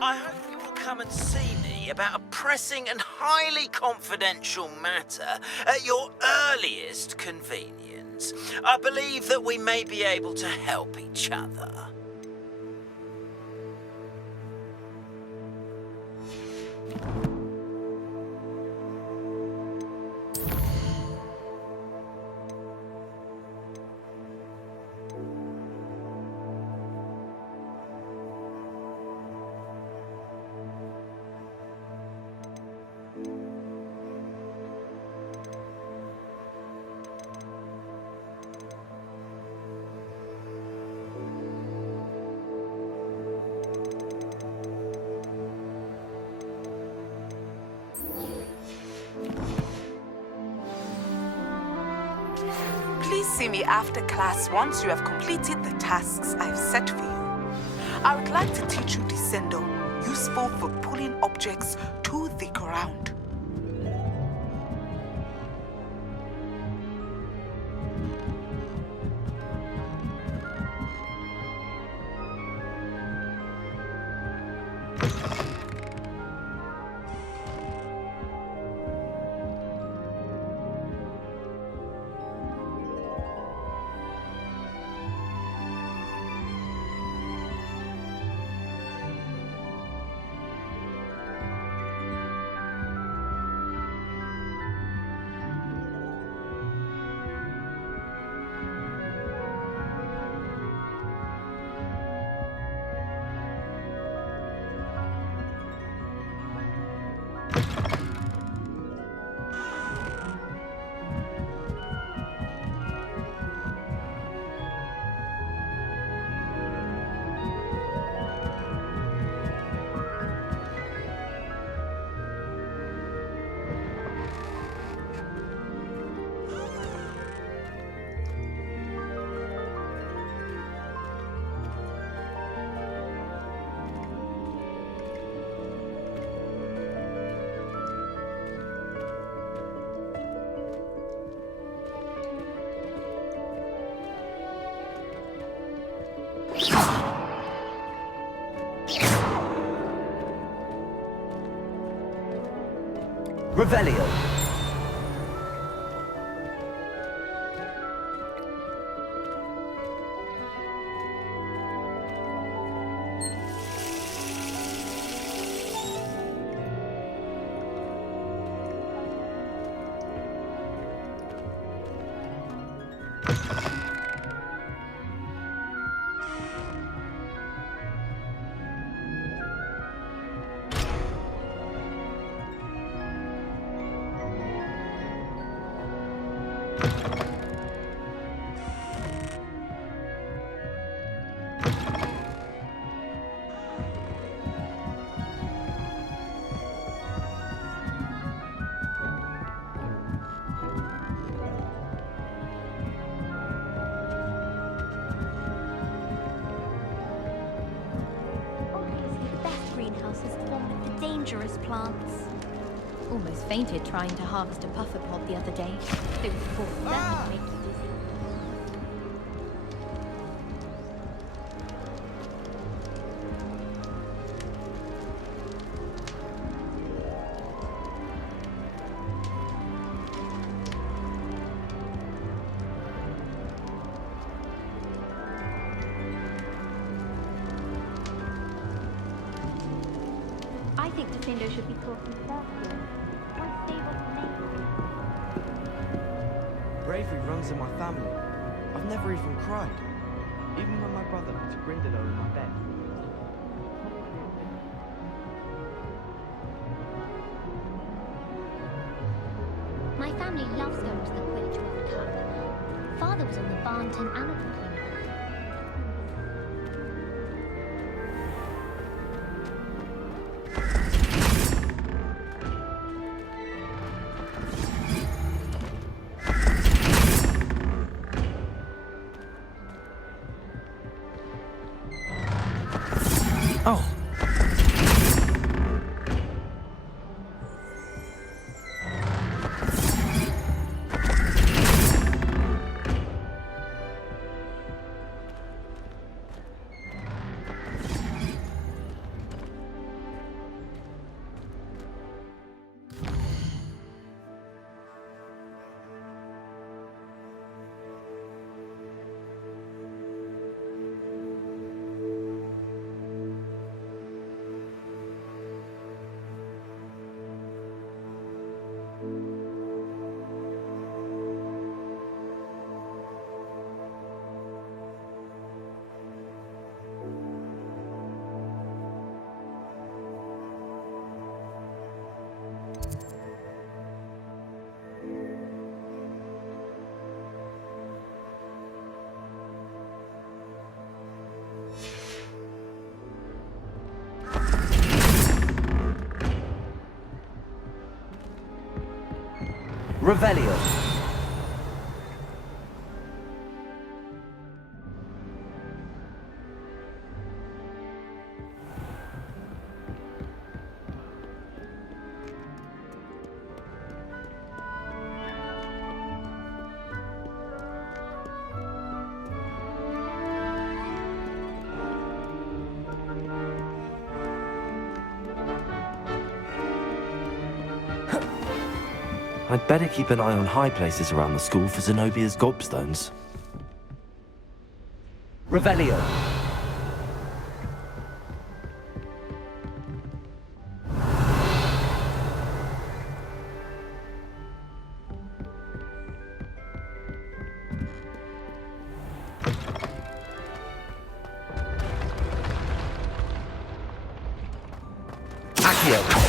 I hope you will come and see me about a pressing and highly confidential matter at your earliest convenience. I believe that we may be able to help each other. Please see me after class once you have completed the tasks I've set for you. I would like to teach you Descendo, useful for pulling objects to the ground. Revelio. Dangerous plants. Almost fainted trying to harvest a puffer pod the other day. Those thoughts that would make you dizzy. I think Defendo should be taught in circles. Once they were made. Bravery runs in my family. I've never even cried. Even when my brother put a Grindylow in my bed. My family loves going to the Quidditch World Cup. Father was on the Barnton Animal Clinic. Oh. Revelio. I'd better keep an eye on high places around the school for Zenobia's gobstones. Revelio. Accio.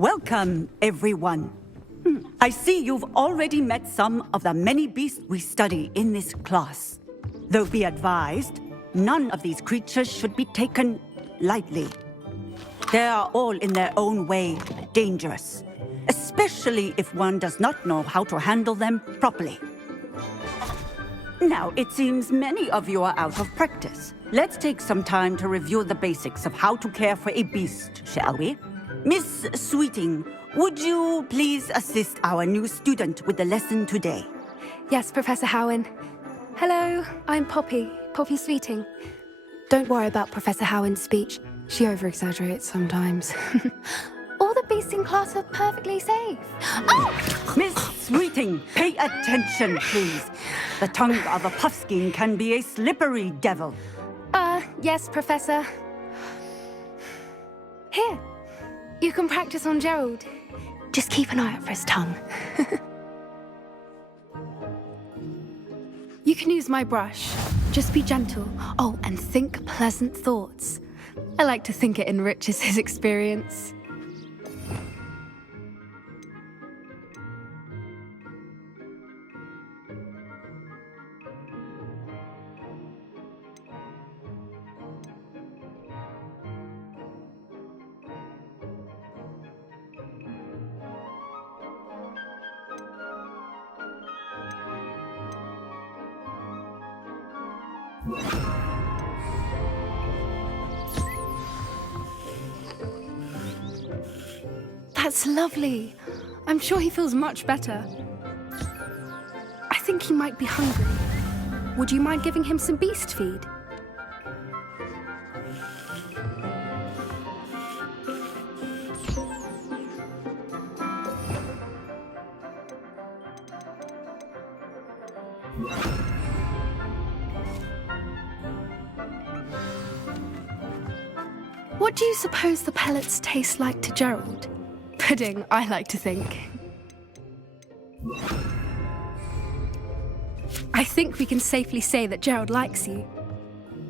Welcome, everyone. I see you've already met some of the many beasts we study in this class. Though be advised, none of these creatures should be taken lightly. They are all in their own way dangerous, especially if one does not know how to handle them properly. Now, it seems many of you are out of practice. Let's take some time to review the basics of how to care for a beast, shall we? Miss Sweeting, would you please assist our new student with the lesson today? Yes, Professor Howen. Hello, I'm Poppy Sweeting. Don't worry about Professor Howen's speech. She over-exaggerates sometimes. All the beasts in class are perfectly safe. Oh! Miss Sweeting, pay attention, please. The tongue of a puffskein can be a slippery devil. Yes, Professor. Here, you can practice on Gerald. Just keep an eye out for his tongue. You can use my brush. Just be gentle. Oh, and think pleasant thoughts. I like to think it enriches his experience. That's lovely. I'm sure he feels much better. I think he might be hungry. Would you mind giving him some beast feed? What do you suppose the pellets taste like to Gerald? Pudding, I like to think. I think we can safely say that Gerald likes you.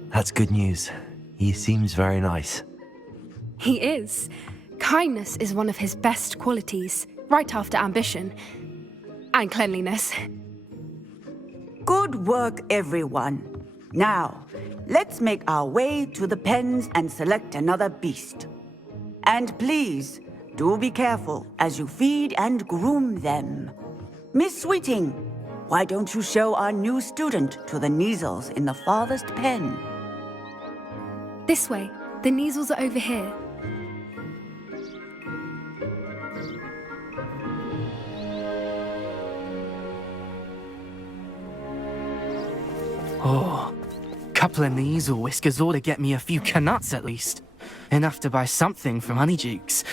That's good news. He seems very nice. He is. Kindness is one of his best qualities, right after ambition. And cleanliness. Good work, everyone. Now, let's make our way to the pens and select another beast. And please, do be careful as you feed and groom them. Miss Sweeting, why don't you show our new student to the Neasels in the farthest pen? This way. The Neasels are over here. Oh, couple of Neasel whiskers ought to get me a few canuts at least. Enough to buy something from Honeydukes.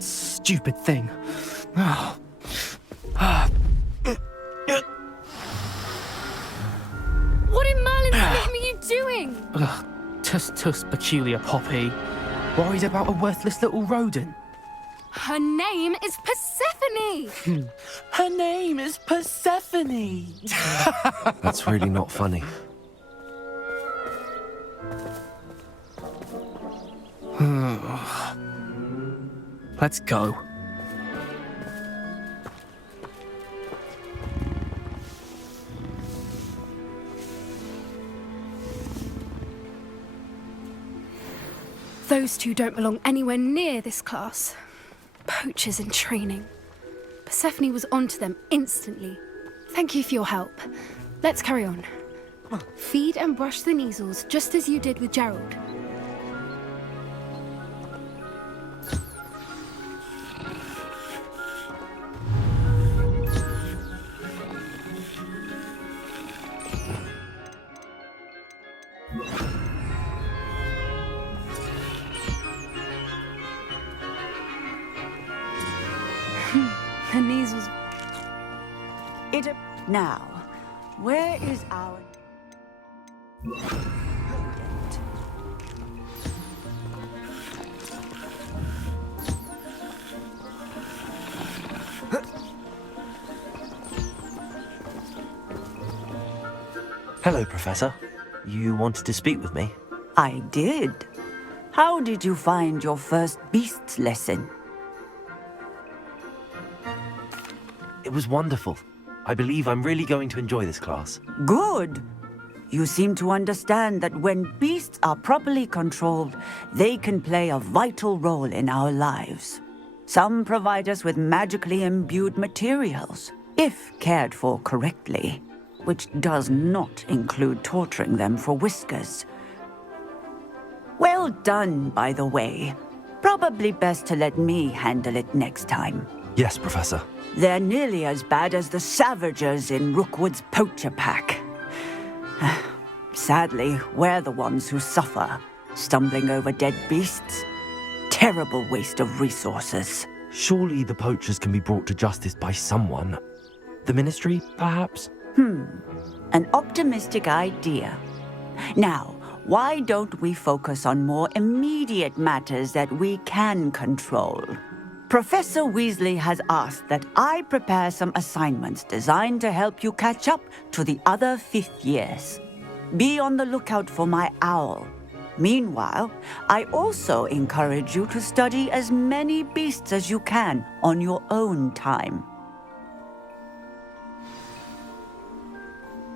Stupid thing. Oh. What in Merlin's name are you doing? Tuss, peculiar poppy. Worried about a worthless little rodent. Her name is Persephone! Her name is Persephone! That's really not funny. Let's go. Those two don't belong anywhere near this class. Poachers in training. Persephone was onto them instantly. Thank you for your help. Let's carry on. Feed and brush the Neasels just as you did with Gerald. The Neasels. Now, where is our... Hello, Professor. You wanted to speak with me? I did. How did you find your first beasts lesson? It was wonderful. I believe I'm really going to enjoy this class. Good. You seem to understand that when beasts are properly controlled, they can play a vital role in our lives. Some provide us with magically imbued materials, if cared for correctly, which does not include torturing them for whiskers. Well done, by the way. Probably best to let me handle it next time. Yes, Professor. They're nearly as bad as the Savagers in Rookwood's poacher pack. Sadly, we're the ones who suffer, stumbling over dead beasts. Terrible waste of resources. Surely the poachers can be brought to justice by someone. The Ministry, perhaps? An optimistic idea. Now, why don't we focus on more immediate matters that we can control? Professor Weasley has asked that I prepare some assignments designed to help you catch up to the other fifth years. Be on the lookout for my owl. Meanwhile, I also encourage you to study as many beasts as you can on your own time.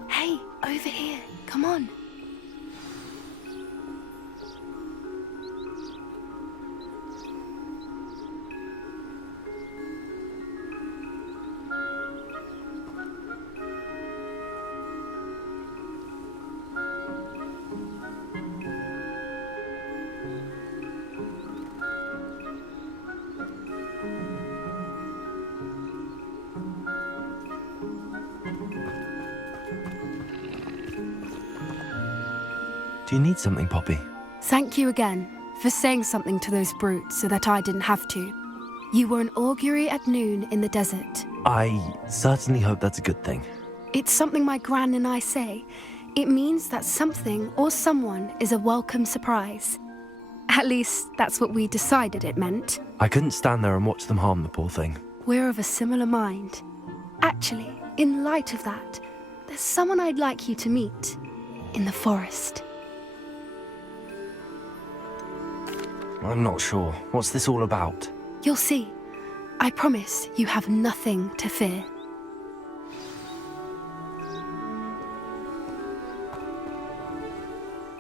Hey, over here. Come on. Do you need something, Poppy? Thank you again for saying something to those brutes so that I didn't have to. You were an augury at noon in the desert. I certainly hope that's a good thing. It's something my gran and I say. It means that something or someone is a welcome surprise. At least, that's what we decided it meant. I couldn't stand there and watch them harm the poor thing. We're of a similar mind. Actually, in light of that, there's someone I'd like you to meet. In the forest. I'm not sure. What's this all about? You'll see. I promise you have nothing to fear.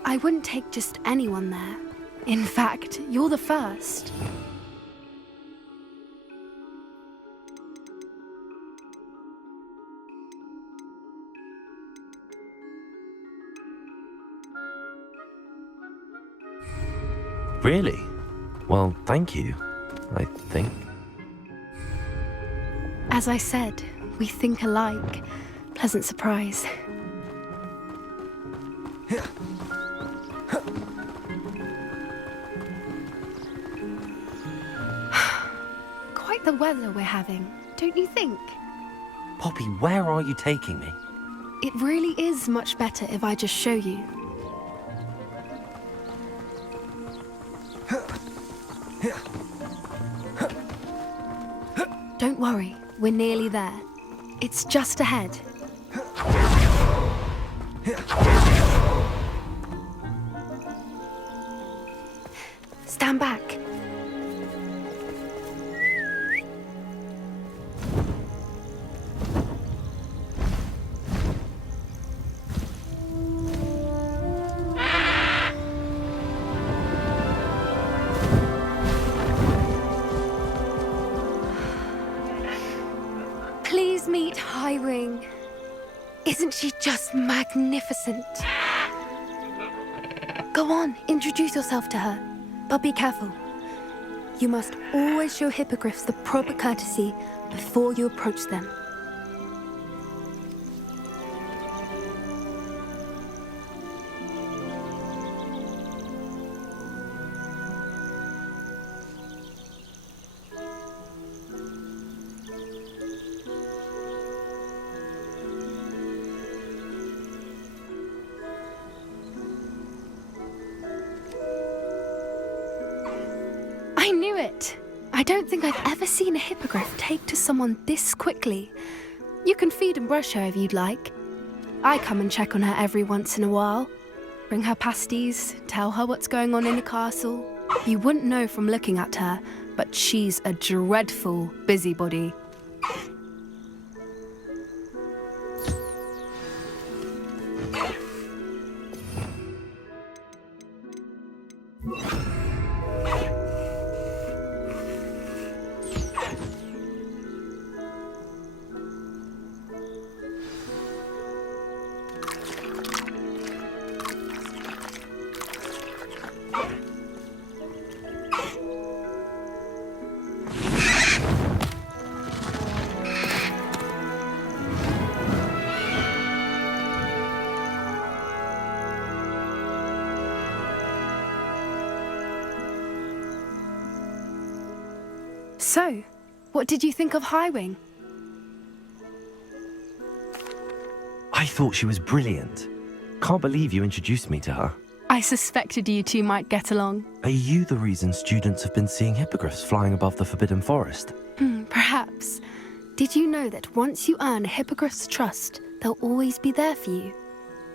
I wouldn't take just anyone there. In fact, you're the first. Really? Well, thank you, I think. As I said, we think alike. Pleasant surprise. Quite the weather we're having, don't you think? Poppy, where are you taking me? It really is much better if I just show you. Don't worry, we're nearly there. It's just ahead. Stand back. Please meet Highring. Isn't she just magnificent? Go on, introduce yourself to her. But be careful. You must always show hippogriffs the proper courtesy before you approach them. I knew it! I don't think I've ever seen a hippogriff take to someone this quickly. You can feed and brush her if you'd like. I come and check on her every once in a while. Bring her pasties, tell her what's going on in the castle. You wouldn't know from looking at her, but she's a dreadful busybody. So, what did you think of Highwing? I thought she was brilliant. Can't believe you introduced me to her. I suspected you two might get along. Are you the reason students have been seeing hippogriffs flying above the Forbidden Forest? Perhaps. Did you know that once you earn a hippogriff's trust, they'll always be there for you?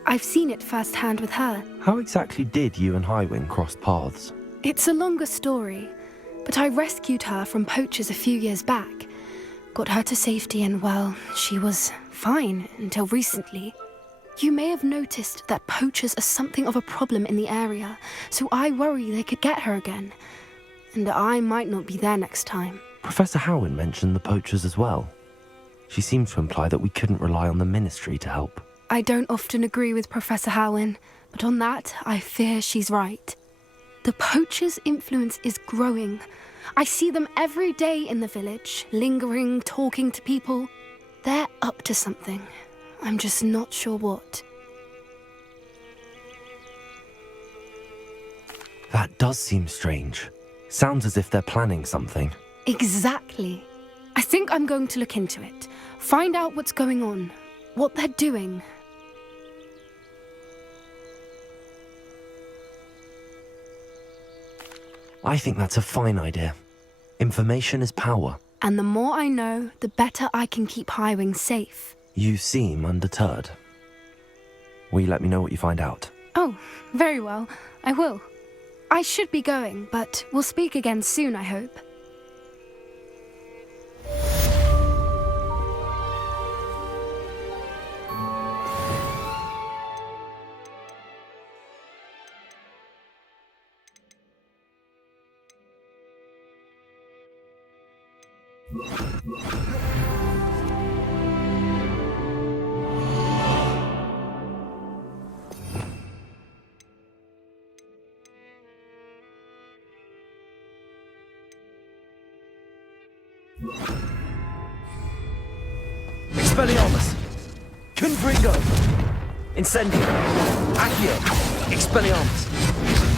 I've seen it firsthand with her. How exactly did you and Highwing cross paths? It's a longer story, but I rescued her from poachers a few years back. Got her to safety and, well, she was fine until recently. You may have noticed that poachers are something of a problem in the area, so I worry they could get her again. And I might not be there next time. Professor Howin mentioned the poachers as well. She seemed to imply that we couldn't rely on the Ministry to help. I don't often agree with Professor Howin, but on that, I fear she's right. The poachers' influence is growing. I see them every day in the village, lingering, talking to people. They're up to something. I'm just not sure what. That does seem strange. Sounds as if they're planning something. Exactly. I think I'm going to look into it. Find out what's going on, what they're doing. I think that's a fine idea. Information is power. And the more I know, the better I can keep Highwing safe. You seem undeterred. Will you let me know what you find out? Oh, very well. I will. I should be going, but we'll speak again soon, I hope. Expelliarmus! Confringo! Incendio! Accio! Expelliarmus!